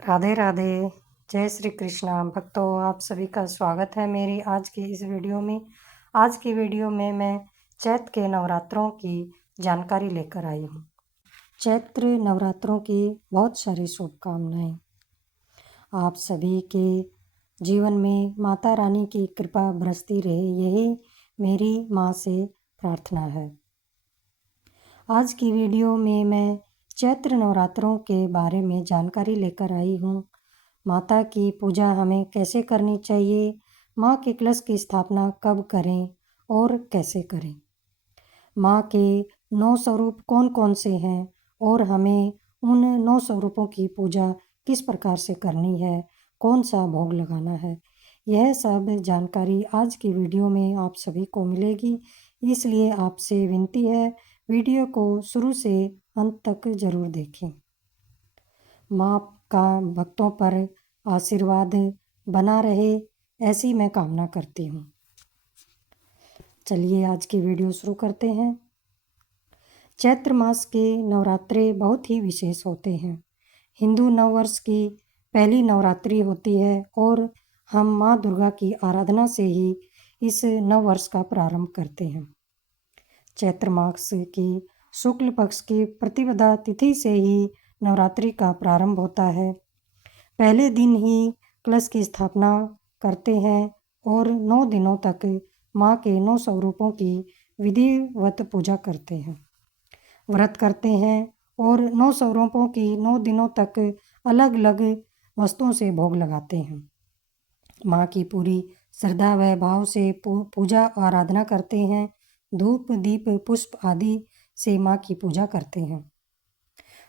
राधे राधे। जय श्री कृष्णा भक्तों, आप सभी का स्वागत है मेरी आज की इस वीडियो में। आज की वीडियो में मैं चैत्र के नवरात्रों की जानकारी लेकर आई हूँ। चैत्र नवरात्रों की बहुत सारी शुभकामनाएं। आप सभी के जीवन में माता रानी की कृपा बरसती रहे, यही मेरी माँ से प्रार्थना है। आज की वीडियो में मैं चैत्र नवरात्रों के बारे में जानकारी लेकर आई हूँ। माता की पूजा हमें कैसे करनी चाहिए, माँ के कलश की स्थापना कब करें और कैसे करें, माँ के 9 स्वरूप कौन कौन से हैं और हमें उन 9 स्वरूपों की पूजा किस प्रकार से करनी है, कौन सा भोग लगाना है, यह सब जानकारी आज की वीडियो में आप सभी को मिलेगी। इसलिए आपसे विनती है, वीडियो को शुरू से अंत तक ज़रूर देखें। माँ का भक्तों पर आशीर्वाद बना रहे, ऐसी मैं कामना करती हूँ। चलिए आज की वीडियो शुरू करते हैं। चैत्र मास के नवरात्रे बहुत ही विशेष होते हैं। हिंदू नववर्ष की पहली नवरात्रि होती है और हम माँ दुर्गा की आराधना से ही इस नववर्ष का प्रारंभ करते हैं। चैत्र मास की शुक्ल पक्ष की प्रतिपदा तिथि से ही नवरात्रि का प्रारंभ होता है। पहले दिन ही कलश की स्थापना करते हैं और 9 दिनों तक माँ के 9 स्वरूपों की विधिवत पूजा करते हैं, व्रत करते हैं और 9 स्वरूपों की 9 दिनों तक अलग अलग वस्तुओं से भोग लगाते हैं। माँ की पूरी श्रद्धा व भाव से पूजा आराधना करते हैं। धूप दीप पुष्प आदि से माँ की पूजा करते हैं।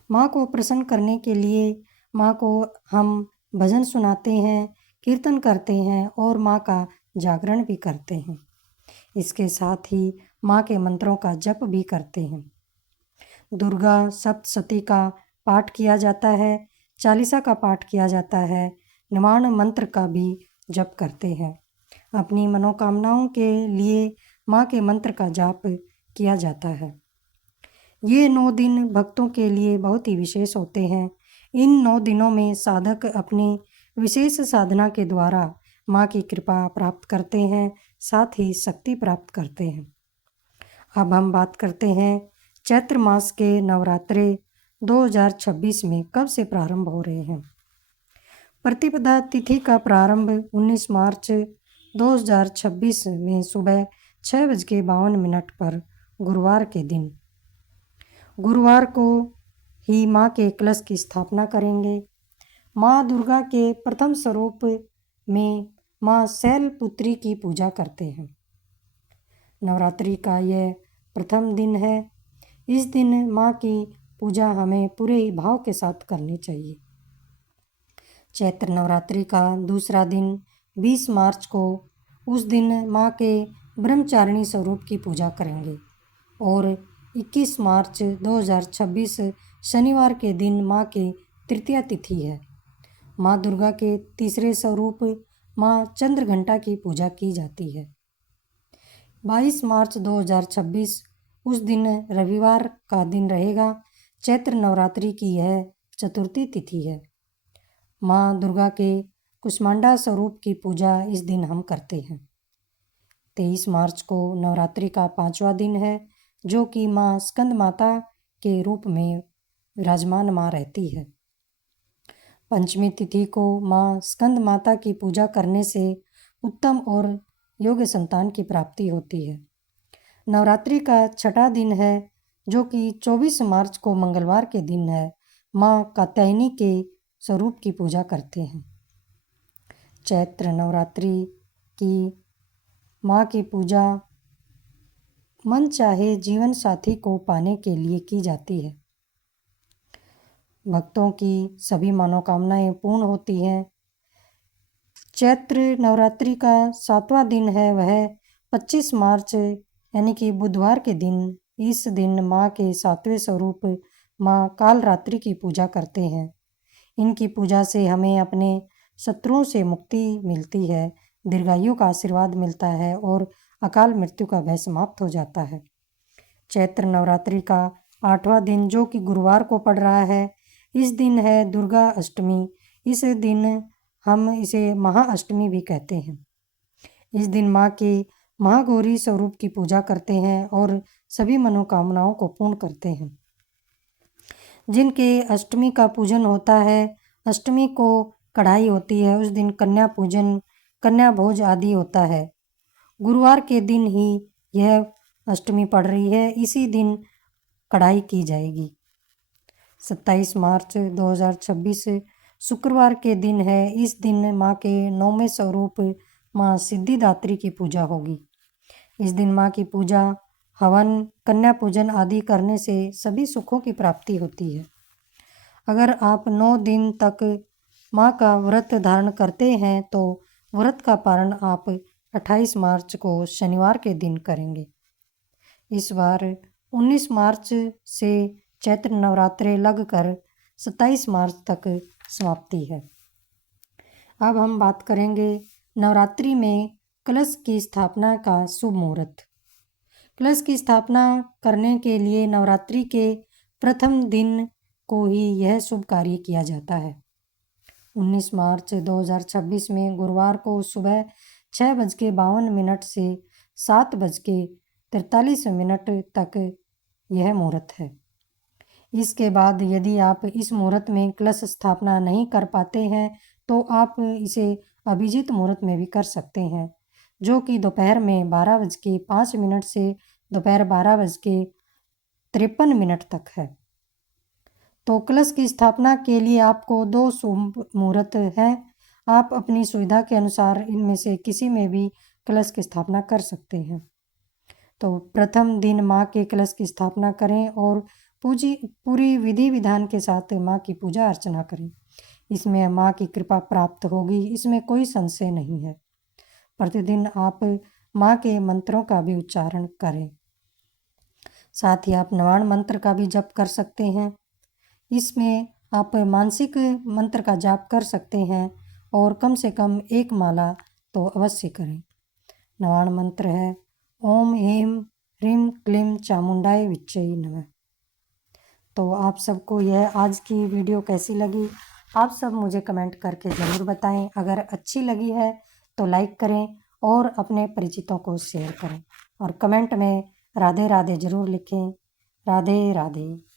माँ को प्रसन्न करने के लिए माँ को हम भजन सुनाते हैं, कीर्तन करते हैं और माँ का जागरण भी करते हैं। इसके साथ ही माँ के मंत्रों का जप भी करते हैं। दुर्गा सप्तशती का पाठ किया जाता है, चालीसा का पाठ किया जाता है, नवाण मंत्र का भी जप करते हैं। अपनी मनोकामनाओं के लिए माँ के मंत्र का जाप किया जाता है। ये 9 दिन भक्तों के लिए बहुत ही विशेष होते हैं। इन 9 दिनों में साधक अपनी विशेष साधना के द्वारा माँ की कृपा प्राप्त करते हैं, साथ ही शक्ति प्राप्त करते हैं। अब हम बात करते हैं चैत्र मास के नवरात्रे 2026 में कब से प्रारंभ हो रहे हैं। प्रतिपदा तिथि का प्रारंभ 19 मार्च 2026 में सुबह 6:52 पर गुरुवार के दिन, गुरुवार को ही माँ के कलश की स्थापना करेंगे। माँ दुर्गा के प्रथम स्वरूप में माँ शैलपुत्री की पूजा करते हैं। नवरात्रि का यह प्रथम दिन है। इस दिन माँ की पूजा हमें पूरे भाव के साथ करनी चाहिए। चैत्र नवरात्रि का दूसरा दिन 20 मार्च को, उस दिन माँ के ब्रह्मचारिणी स्वरूप की पूजा करेंगे और 21 मार्च 2026 शनिवार के दिन माँ की तृतीया तिथि है। माँ दुर्गा के तीसरे स्वरूप माँ चंद्रघंटा की पूजा की जाती है। 22 मार्च 2026 उस दिन रविवार का दिन रहेगा। चैत्र नवरात्रि की यह चतुर्थी तिथि है। माँ दुर्गा के कुष्मांडा स्वरूप की पूजा इस दिन हम करते हैं। 23 मार्च को नवरात्रि का 5वां दिन है, जो कि माँ स्कंद माता के रूप में विराजमान माँ रहती है। पंचमी तिथि को माँ स्कंद माता की पूजा करने से उत्तम और योग्य संतान की प्राप्ति होती है। नवरात्रि का छठा दिन है, जो कि 24 मार्च को मंगलवार के दिन है। माँ कात्यायनी के स्वरूप की पूजा करते हैं। चैत्र नवरात्रि की माँ की पूजा मन चाहे जीवन साथी को पाने के लिए की जाती है। भक्तों की सभी मनोकामनाएं पूर्ण होती हैं। चैत्र नवरात्रि का 7वां दिन है, वह 25 मार्च यानी कि बुधवार के दिन। इस दिन माँ के 7वें स्वरूप माँ कालरात्रि की पूजा करते हैं। इनकी पूजा से हमें अपने शत्रुओं से मुक्ति मिलती है, दीर्घायु का आशीर्वाद मिलता है और अकाल मृत्यु का भय समाप्त हो जाता है। चैत्र नवरात्रि का 8वां दिन, जो कि गुरुवार को पड़ रहा है, इस दिन है दुर्गा अष्टमी। इस दिन हम इसे महाअष्टमी भी कहते हैं। इस दिन माँ के महागौरी स्वरूप की पूजा करते हैं और सभी मनोकामनाओं को पूर्ण करते हैं। जिनके अष्टमी का पूजन होता है, अष्टमी को कढ़ाई होती है, उस दिन कन्या पूजन, कन्या भोज आदि होता है। गुरुवार के दिन ही यह अष्टमी पड़ रही है, इसी दिन कढ़ाई की जाएगी। 27 मार्च 2026 शुक्रवार के दिन है। इस दिन माँ के 9वें स्वरूप माँ सिद्धिदात्री की पूजा होगी। इस दिन माँ की पूजा, हवन, कन्या पूजन आदि करने से सभी सुखों की प्राप्ति होती है। अगर आप 9 दिन तक माँ का व्रत धारण करते हैं तो व्रत का पारण आप 28 मार्च को शनिवार के दिन करेंगे। इस बार 19 मार्च से चैत्र नवरात्रे लगकर 27 मार्च तक समाप्ति है। अब हम बात करेंगे नवरात्रि में कलश की स्थापना का शुभ मुहूर्त। कलश की स्थापना करने के लिए नवरात्रि के प्रथम दिन को ही यह शुभ कार्य किया जाता है। 19 मार्च 2026 में गुरुवार को सुबह 6:52 से 7:43 तक यह मुहूर्त है। इसके बाद यदि आप इस मुहूर्त में कलश स्थापना नहीं कर पाते हैं तो आप इसे अभिजीत मुहूर्त में भी कर सकते हैं, जो कि दोपहर में 12:05 से दोपहर 12:53 तक है। तो कलश की स्थापना के लिए आपको 2 शुभ मुहूर्त हैं। आप अपनी सुविधा के अनुसार इनमें से किसी में भी कलश की स्थापना कर सकते हैं। तो प्रथम दिन माँ के कलश की स्थापना करें और पूरी विधि विधान के साथ माँ की पूजा अर्चना करें। इसमें माँ की कृपा प्राप्त होगी, इसमें कोई संशय नहीं है। प्रतिदिन आप माँ के मंत्रों का भी उच्चारण करें। साथ ही आप नवाण मंत्र का भी जप कर सकते हैं। इसमें आप मानसिक मंत्र का जाप कर सकते हैं और कम से कम 1 माला तो अवश्य करें। नवाण मंत्र है ओम ह्रीं ह्रीं क्लीं चामुंडाय विच्चे नमः। तो आप सबको यह आज की वीडियो कैसी लगी, आप सब मुझे कमेंट करके ज़रूर बताएं। अगर अच्छी लगी है तो लाइक करें और अपने परिचितों को शेयर करें और कमेंट में राधे राधे ज़रूर लिखें। राधे राधे।